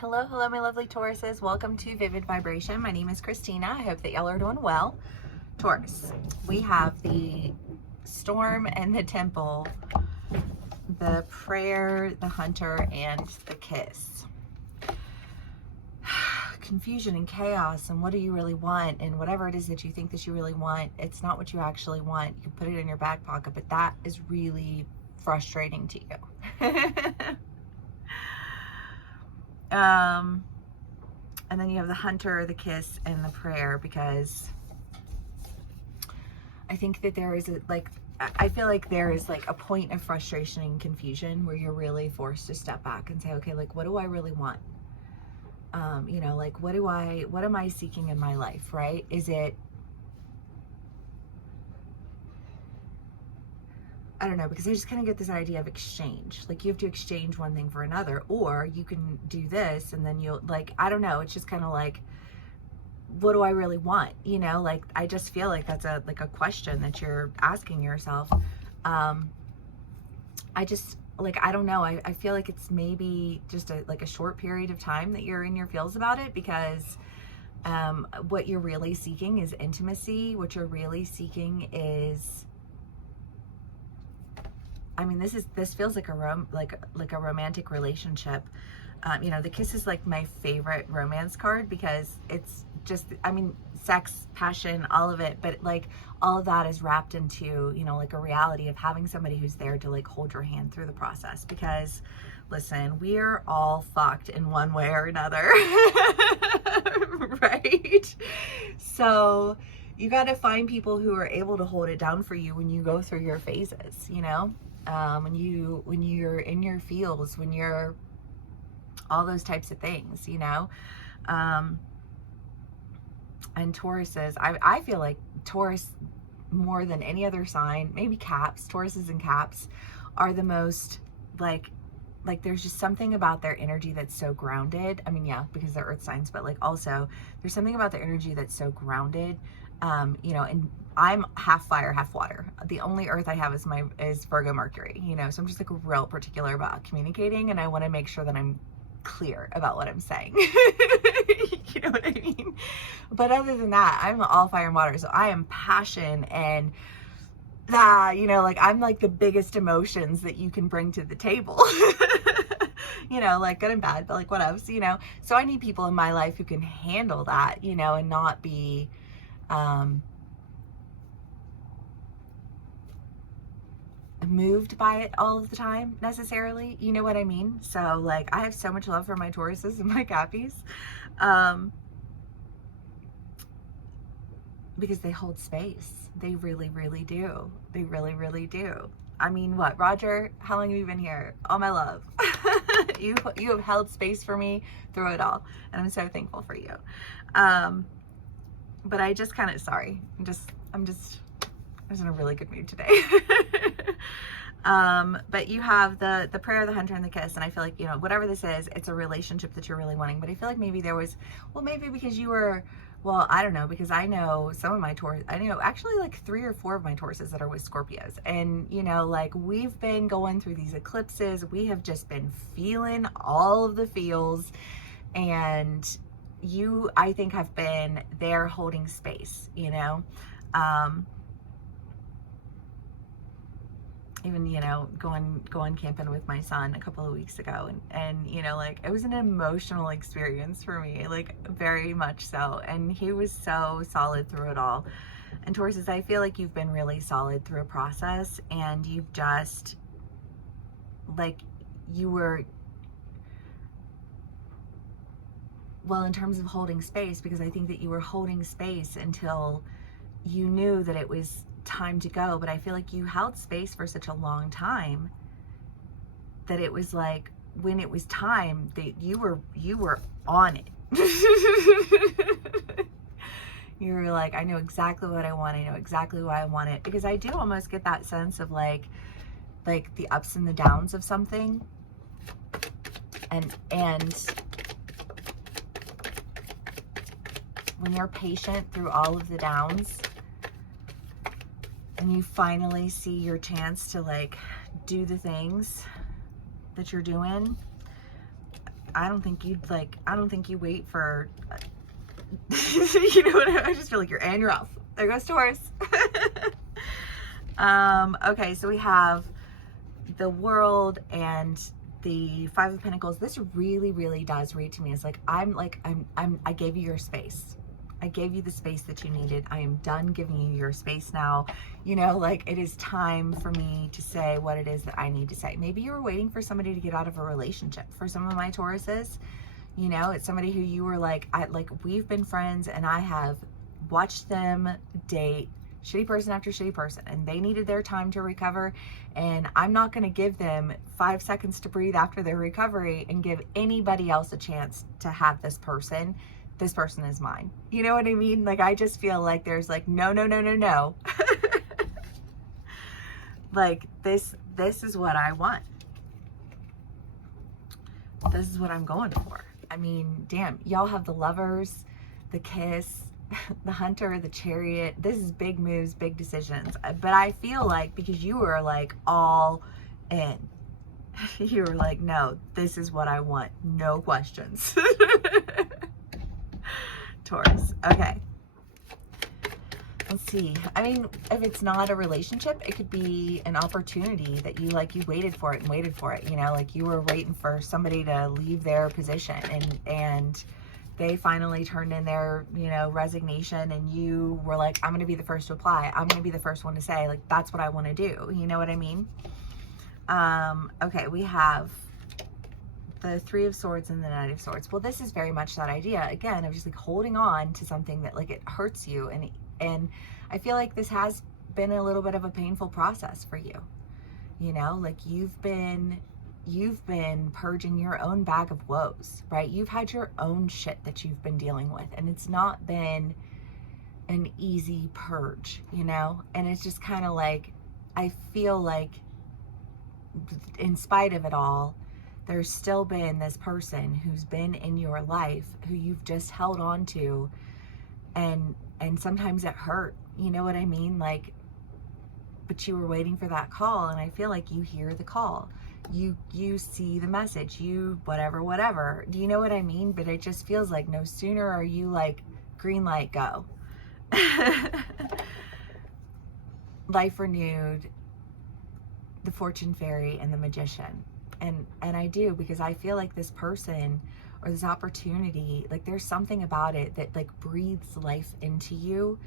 Hello, hello, my lovely Tauruses. Welcome to Vivid Vibration. My name is Christina. I hope that y'all are doing well. Taurus, we have the storm and the temple, the prayer, the hunter, and the kiss. Confusion and chaos, and what do you really want? And whatever it is that you think that you really want, it's not what you actually want. You can put it in your back pocket, but that is really frustrating to you. And then you have the hunter, the kiss, and the prayer, because I think that there is I feel like there is like a point of frustration and confusion where you're really forced to step back and say, okay, like, what do I really want? Like, what am I seeking in my life, right? Is it, I don't know, because I just kind of get this idea of exchange. Like, you have to exchange one thing for another, or you can do this and then you'll, like, I don't know. It's just kind of like, what do I really want? Like, I just feel like that's a question that you're asking yourself. I just, like, I don't know. I feel like it's maybe just a short period of time that you're in your feels about it, because what you're really seeking is intimacy. What you're really seeking is, I mean, this feels like a romantic relationship. The kiss is like my favorite romance card, because it's just, I mean, sex, passion, all of it, but like all of that is wrapped into, like a reality of having somebody who's there to like hold your hand through the process. Because listen, we're all fucked in one way or another. Right? So you got to find people who are able to hold it down for you when you go through your phases, when you're in your feels, when you're all those types of things, and Tauruses, I feel like Taurus, more than any other sign, maybe Caps, Tauruses and Caps are the most like there's just something about their energy that's so grounded. I mean, yeah, because they're earth signs, but like also there's something about their energy that's so grounded. And I'm half fire, half water. The only earth I have is Virgo Mercury, so I'm just like real particular about communicating, and I want to make sure that I'm clear about what I'm saying. You know what I mean? But other than that, I'm all fire and water. So I am passion and I'm like the biggest emotions that you can bring to the table. Like good and bad, but like what else, So I need people in my life who can handle that, and not be moved by it all of the time necessarily, you know what I mean? So like I have so much love for my Tauruses and my Cappies, because they hold space. They really, really do. They really, really do. I mean, what, Roger, how long have you been here? All my love. You have held space for me through it all, and I'm so thankful for you. But I just kind of, sorry, I'm just in a really good mood today. But you have the prayer, the hunter, and the kiss, and I feel like, whatever this is, it's a relationship that you're really wanting. But I feel like maybe there was, well, maybe because you were, well, I don't know, because I know some of my Taurus, I know actually like 3 or 4 of my Tauruses that are with Scorpios, and like we've been going through these eclipses, we have just been feeling all of the feels, and you, I think, have been there holding space, even, going camping with my son a couple of weeks ago, and like it was an emotional experience for me, like very much so, and he was so solid through it all. And Tauruses, I feel like you've been really solid through a process, and you've just, like, you were, well, in terms of holding space, because I think that you were holding space until you knew that it was time to go. But I feel like you held space for such a long time that it was like when it was time that you were on it. You were like, I know exactly what I want, I know exactly why I want it. Because I do almost get that sense of like the ups and the downs of something, and when you're patient through all of the downs, and you finally see your chance to like do the things that you're doing, I don't think you wait for, you know what, I just feel like you're and you're off. There goes Taurus. Okay, so we have the World and the Five of Pentacles. This really, really does read to me as like, I gave you your space. I gave you the space that you needed. I am done giving you your space now. You know, like, it is time for me to say what it is that I need to say. Maybe you were waiting for somebody to get out of a relationship. For some of my Tauruses, you know, it's somebody who you were like, we've been friends and I have watched them date shitty person after shitty person, and they needed their time to recover, and I'm not going to give them 5 seconds to breathe after their recovery and give anybody else a chance to have this person. This person is mine. You know what I mean? Like, I just feel like there's like, no, no, no, no, no. Like, this is what I want. This is what I'm going for. I mean, damn, y'all have the Lovers, the Kiss, the Hunter, the Chariot. This is big moves, big decisions. But I feel like, because you were like all in, you were like, no, this is what I want. No questions. Taurus. Okay. Let's see. I mean, if it's not a relationship, it could be an opportunity that you waited for it and waited for it. You know, like you were waiting for somebody to leave their position, and they finally turned in their, you know, resignation, and you were like, I'm going to be the first to apply. I'm going to be the first one to say, like, that's what I want to do. You know what I mean? Okay, we have the Three of Swords and the Knight of Swords. Well, this is very much that idea, again, of just like holding on to something that like it hurts you. And I feel like this has been a little bit of a painful process for you. You know, like you've been purging your own bag of woes, right? You've had your own shit that you've been dealing with, and it's not been an easy purge, you know? And it's just kind of like, I feel like in spite of it all, there's still been this person who's been in your life who you've just held on to, and sometimes it hurt, you know what I mean? Like, but you were waiting for that call, and I feel like you hear the call. You see the message, you whatever. Do you know what I mean? But it just feels like no sooner are you like, green light, go. Life renewed, the Fortune Fairy, and the Magician. And I do, because I feel like this person or this opportunity, like there's something about it that like breathes life into you.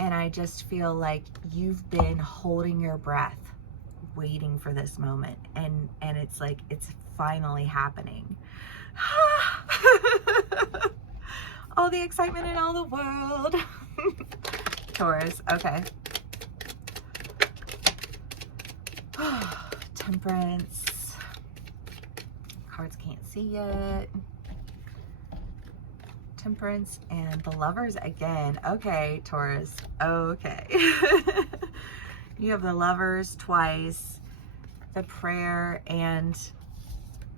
And I just feel like you've been holding your breath, waiting for this moment. And it's like, it's finally happening. All the excitement in all the world. Taurus, okay. Temperance. Cards can't see yet. Temperance and the Lovers again. Okay, Taurus. Okay. You have the Lovers twice, the Prayer, and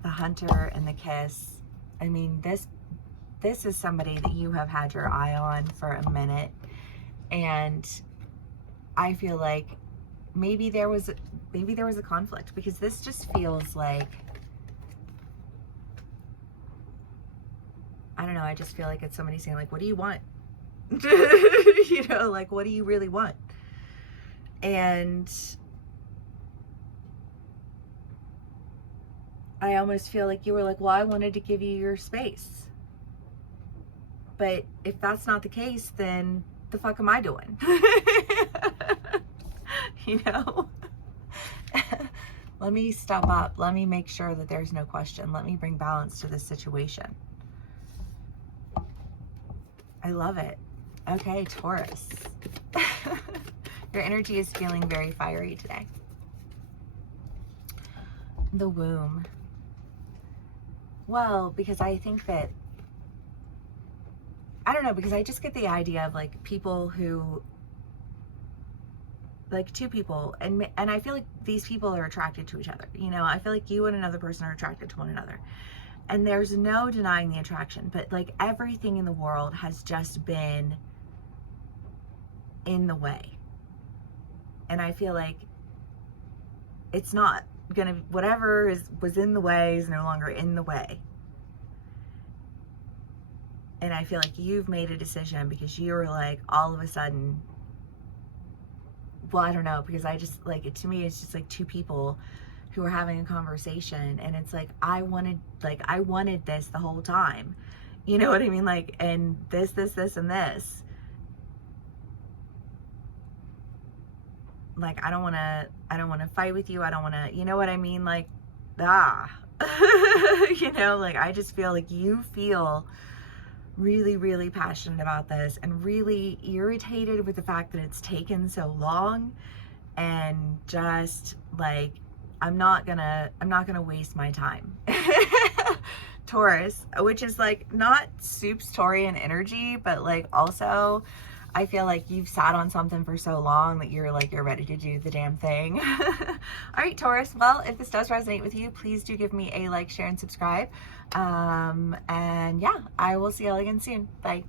the Hunter and the Kiss. I mean, this is somebody that you have had your eye on for a minute, and I feel like maybe there was a conflict, because this just feels like, I don't know, I just feel like it's somebody saying like, what do you want? You know, like, what do you really want? And I almost feel like you were like, well, I wanted to give you your space. But if that's not the case, then the fuck am I doing? You know? Let me step up. Let me make sure that there's no question. Let me bring balance to this situation. I love it. Okay, Taurus. Your energy is feeling very fiery today. The womb. Well, because I think that, I don't know, because I just get the idea of like people who, like two people, and I feel like these people are attracted to each other. You know, I feel like you and another person are attracted to one another. And there's no denying the attraction, but like everything in the world has just been in the way. And I feel like it's not gonna, whatever was in the way is no longer in the way. And I feel like you've made a decision because you were like, all of a sudden, well, I don't know, because I just like it, to me it's just like two people who are having a conversation, and it's like I wanted this the whole time, you know what I mean, like, and this and this, like I don't want to fight with you, I don't want to, you know what I mean, like, you know, like I just feel like you feel really, really passionate about this and really irritated with the fact that it's taken so long, and just like I'm not gonna waste my time. Taurus, which is like not soup's Taurian energy, but like also I feel like you've sat on something for so long that you're ready to do the damn thing. All right, Taurus. Well, if this does resonate with you, please do give me a like, share, and subscribe. And yeah, I will see y'all again soon. Bye.